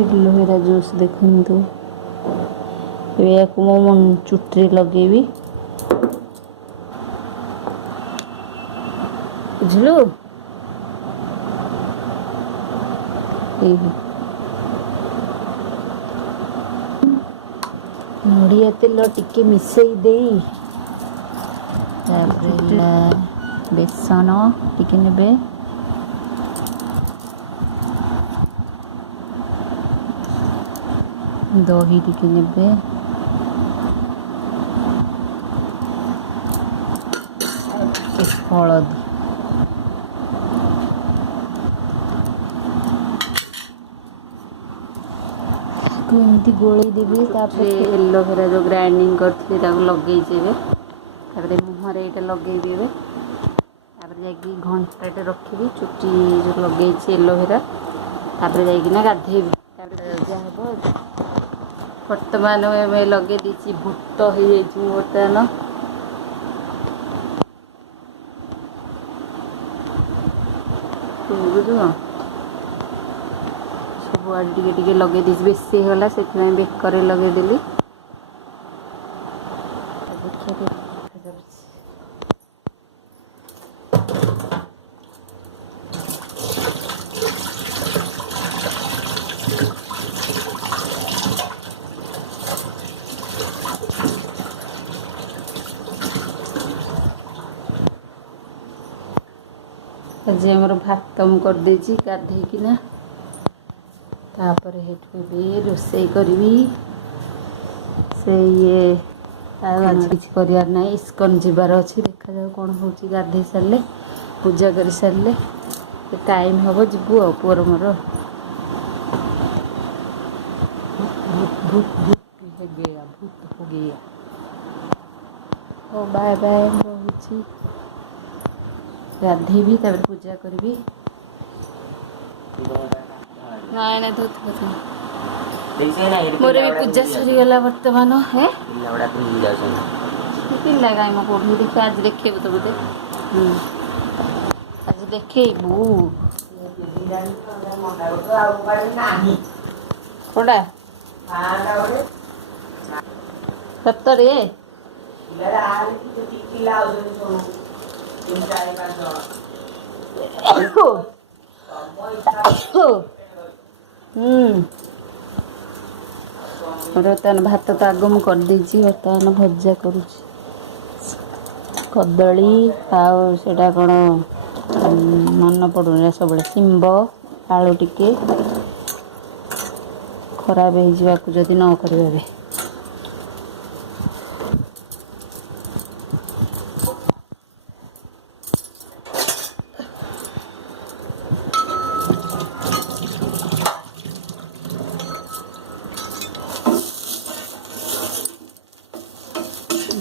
Aloe vera juice देखु मो चुट्री लगे बुझलु नड़िया तेल टिके मिसई दे बेसन टिके नेबे दही टिके नेबे हलदी एमती गोली देवी एलोवेरा जो ग्राइंडिंग करती लगे मुहर ये लगे घंटाटे रखी चुटी जो लगे एलोवेरा जाना गाधेबी बर्तमान लगे दी भूत हो बर्तमान बुझ सब आड़े टे लगे दी बेसी होगा से बेकर लगेदेली आज आमर भात मु कर गाधेकिना तापर हेठू रोषे करी से ये आज किसी करार ना इस्कन जीवार अच्छी देखा जाओ कौन हो गाधे सारे पूजा कर सारे टाइम हम जीवु आ पुअर मोर भूत हो गया ओ बाय बाय रोची गाधेबी तापर पूजा करी ना ना धोत मोर भी पूजा सरीगला बर्तमान है पिला गाय मैं कौन देखे आज देखे तो बोधे आज देखेबू कौटा सतरे बर्तमान भात तो आग मु कर देछि बर्तमान भजा करुछि कदली आटा कौन मन पड़ूनी सब शिंब आलू टिके खराब हो जदि न करेंगे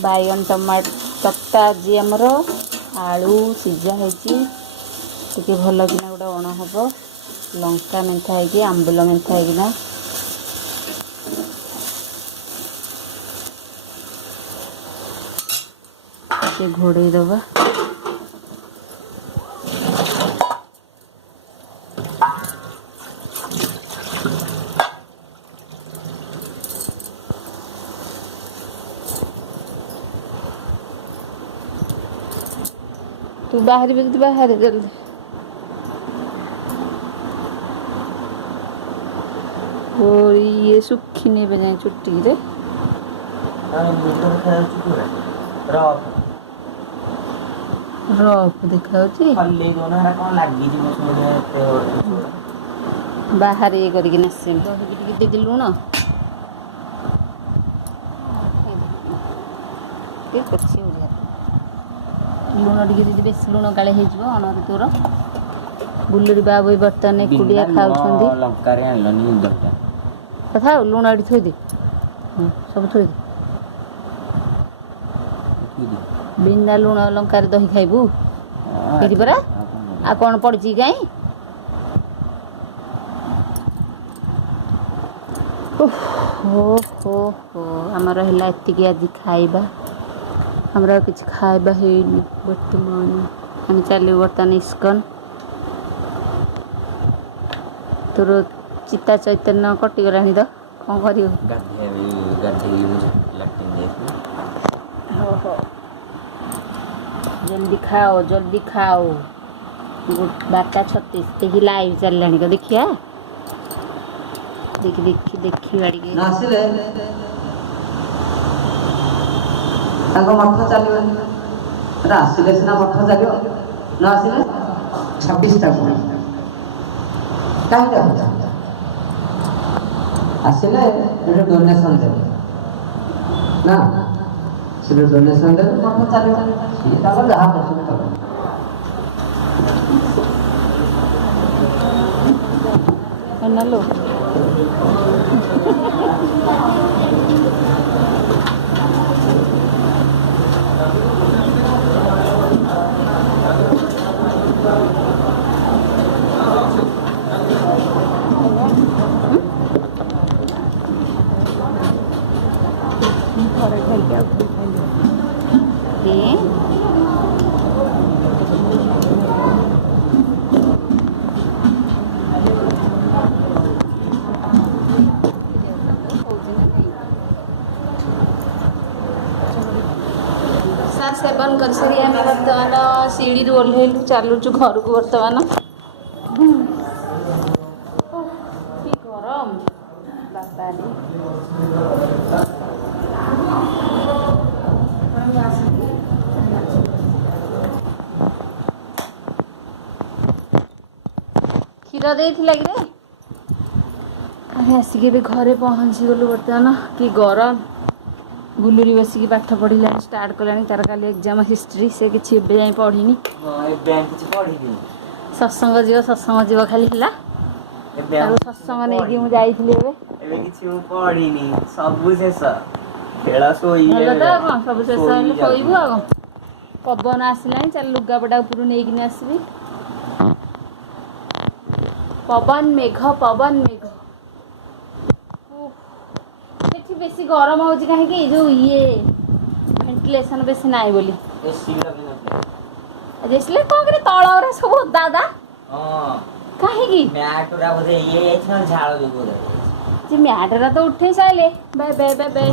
बैगन टमाटो चक्टा आज आमर आलू सीझा होती भल कि गोटे अण हम लंका मेथा हो आंबुल मेथा होना घोड़े दबा तू बाहर भी तो बाहर जल्दी और ये सुखी नहीं बजाए चुट्टी रे रफ देखा बाहर ये करके दीदी लुण लुण टे दीदी बेस लुण काले अणर तोर बुलूरी बाबू बर्तमान एकुटिया खाऊँ था लुण ये थोदे सब थोदे बिना लुण लंकार दही खाइबू फिर परा आ कौन पड़ी कहीं हो हो आमर है एतिकी आज खाइबा हमरा किसी खाइबा है बर्तमान हम चलो बर्तमान इस्कन तोर ଚିତା ଚୈତନ୍ୟ କଟିଗଲାଣି ତ କ'ଣ କରିବୁ? ହଉ ଜଲ୍ଦି ଖାଅ 12:36 देखी लाइव चललानी का देखिया देखी बाड़ी के नासिले ताको मठ चलियो रा आसिले सिना मठ चलियो न आसिले 26 टा काहे आसिले एटा डोनेशन दे ना सिले डोनेशन दे मठ चलियो ताको जहा पसंद करो लो सेवन कर सरी आम बर्तमान सीढ़ी ओह्लैलु चलुचु घर को बर्तमान गरम बाबा क्षीर दे आसिक घरे पहुँची गलु बर्तमान कि गरम गुलुरी बसिकी पाठ पढ़ा स्टार्ट कला तार का एग्जाम हिस्ट्री से किसी जाए पढ़ी सत्संग जीव खाली है सत्संग नहीं मुझे सब शेष शोबू आ पवन आसला चल लुगापटा उपर नहीं आसबि पवन मेघ बेसी गरम हो कहीं जो ये वेंटिलेशन बेसी नाई बोली जैसे कौन करे तल सब दादा कहीं मैटरा तो उठे सारे बाय बाय बाय बाय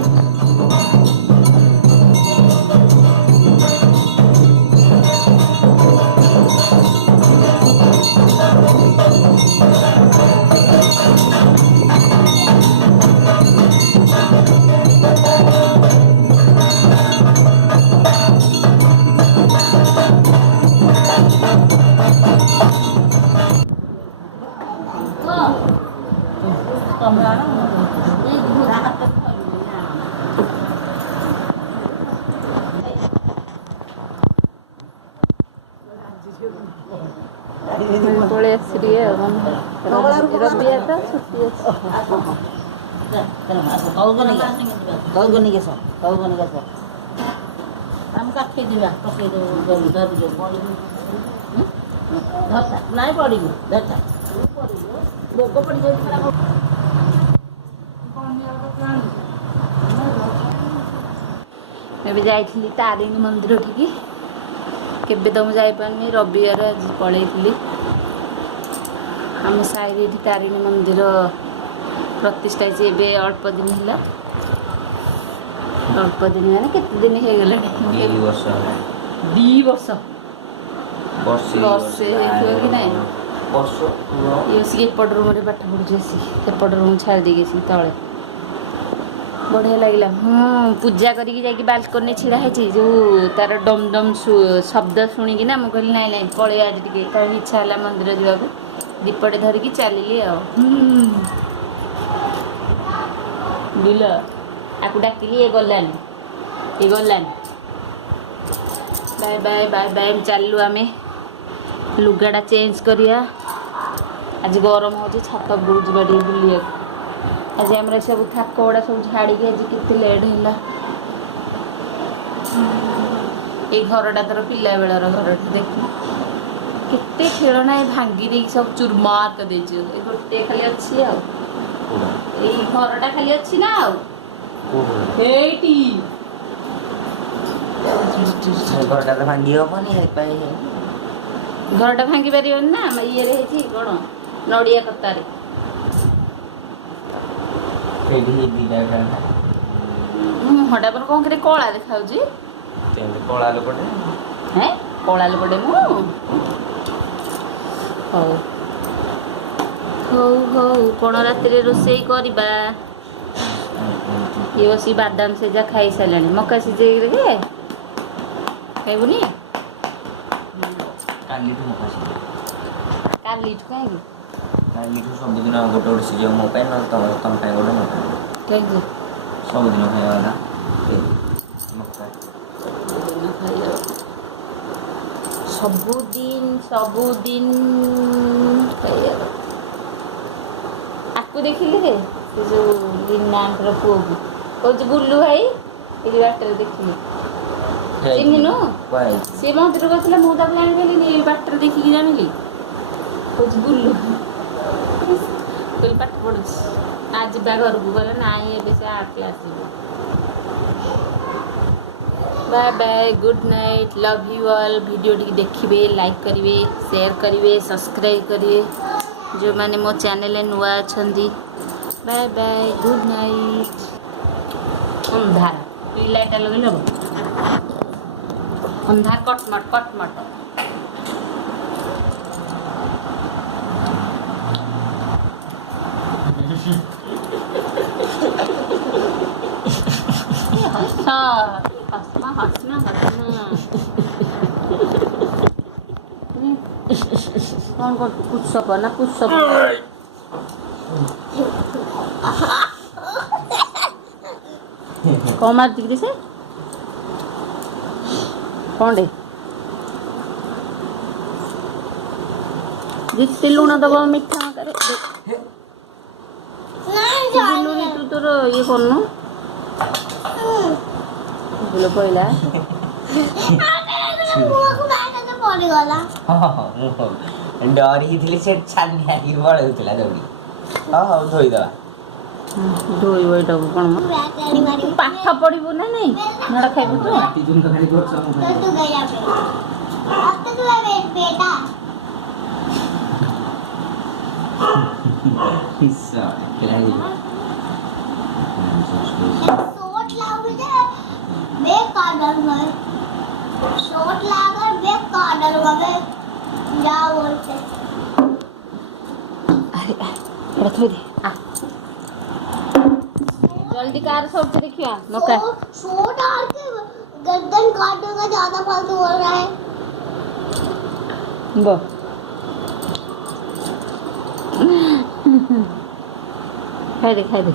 पड़े रबी मैं जाइली तारिणी मंदिर ठीक केबे तो मुझे जापानी रविवार आज पलैली आम साई तारिणी मंदिर प्रतिष्ठा ए अल्प दिन है अल्प दिन मैंने केते दिन हो गला 2 वर्ष वर्षे कि ना ये एपट रूम पाठ पढ़ुचे एपट रूम छाड़ देगी तले बढ़िया लगे पूजा करके बालकनी छिड़ा है जो तार डम डम शब्द शुणिकी ना मुझे ना ना पलि आज टे इच्छा है मंदिर जावाक दीपटे धरिकी चलिए बुल आपको डाकिली ये गलानी बाय बाय बाय बाय चलू आम लुगाटा चेंज करिया आज गरम हो छात उपरକୁ ଯିବା ଟିକେ ବୁଲିବାକୁ आज आम सब थाक गुड़ा सब झाड़ी आज के लेट है ये घरटा तर पिला बेलर घर देख केते खेलना भांगी दे सब चूरमार कर दे गोटे खाली अच्छी घरटा खाली अच्छी ना घरटा भांगी हेनी घरटा भांगी पार ना ये कौन नड़िया कतार ସେଇଠି ଦିଟା ଖାଆନ୍ତା ମୁହଁଟା पर କଣ କରି କଳା ଦେଖାଉଛି ସେମିତି କଳା ଲୋକଟେ ହେଁ କଳା ଲୋକଟେ ମୁଁ ହଉ ହଉ ହଉ କ'ଣ ରାତିରେ ରୋଷେଇ କରିବା ଇଏ ବସି ବାଦାମ ସିଝା ଖାଇସାରିଲାଣି ମକା ସିଝେଇକି ଦେଖେ ଖାଇବୁନି କାଲିଠୁ ମୋ ପାଖରେ କାଲିଠୁ କାହିଁକି କାଲିଠୁ ସବୁଦିନ ଗୋଟେ ଗୋଟେ ସିଝିବ ମୋ ପାଇଁ ନହେଲେ ତମ ପାଇଁ ଗୋଟେ ମୋ ପାଇଁ କାହିଁକି ସବୁଦିନ ଖାଇବା କଥା ମକା ସବୁଦିନ ଖାଇବା ଆକୁ ଦେଖିଲି ରେ ସେ ଯେଉଁ ଲିନାଙ୍କର ପୁଅକୁ କହୁଛି ବୁଲୁ ଭାଇ ଏଇ ବାଟରେ ଦେଖିଲି ଚିହ୍ନିନୁ ସେ ମନ୍ଦିର କରିଥିଲା ମୁଁ ତାକୁ ଜାଣିପାରିଲିନି ଏଇ ବାଟରେ ଦେଖିକି ଜାଣିଲି କହୁଛି ବୁଲୁ କହିଲି ପାଠ ପଢୁଛି ଆଜି ଯିବା ଘରକୁ ଗଲେ ନାଇଁ ଏବେ ସେ ଆର୍ଟ କ୍ଲାସ୍ ଯିବ bye bye good night love you all video टी देखिए लाइक करिए शेयर करिए सब्सक्राइब करिए जो माने मो चैनल नुआ अच्छी बाय बाय गुड नाइट अंधार लाइट लगे लो अंधार कटमट कटमट हंसना हंसना हंसना कौन कर पुष्प ना पुष्प कौन मार दिखरी से कौन दे जितने लुण दब मिठा कर तू तोर ये करनु बोलो पहला डरी से छानी आगे बड़ा दौड़ी हाँ हाँ धोईदेवा धोई बईटा कौन पाठ पढ़ू ना नहीं ना खाइबू तो जल्दी कार सब देखिए मौका गर्दन काटने का ज्यादा फालतू हो रहा है वो खाई दे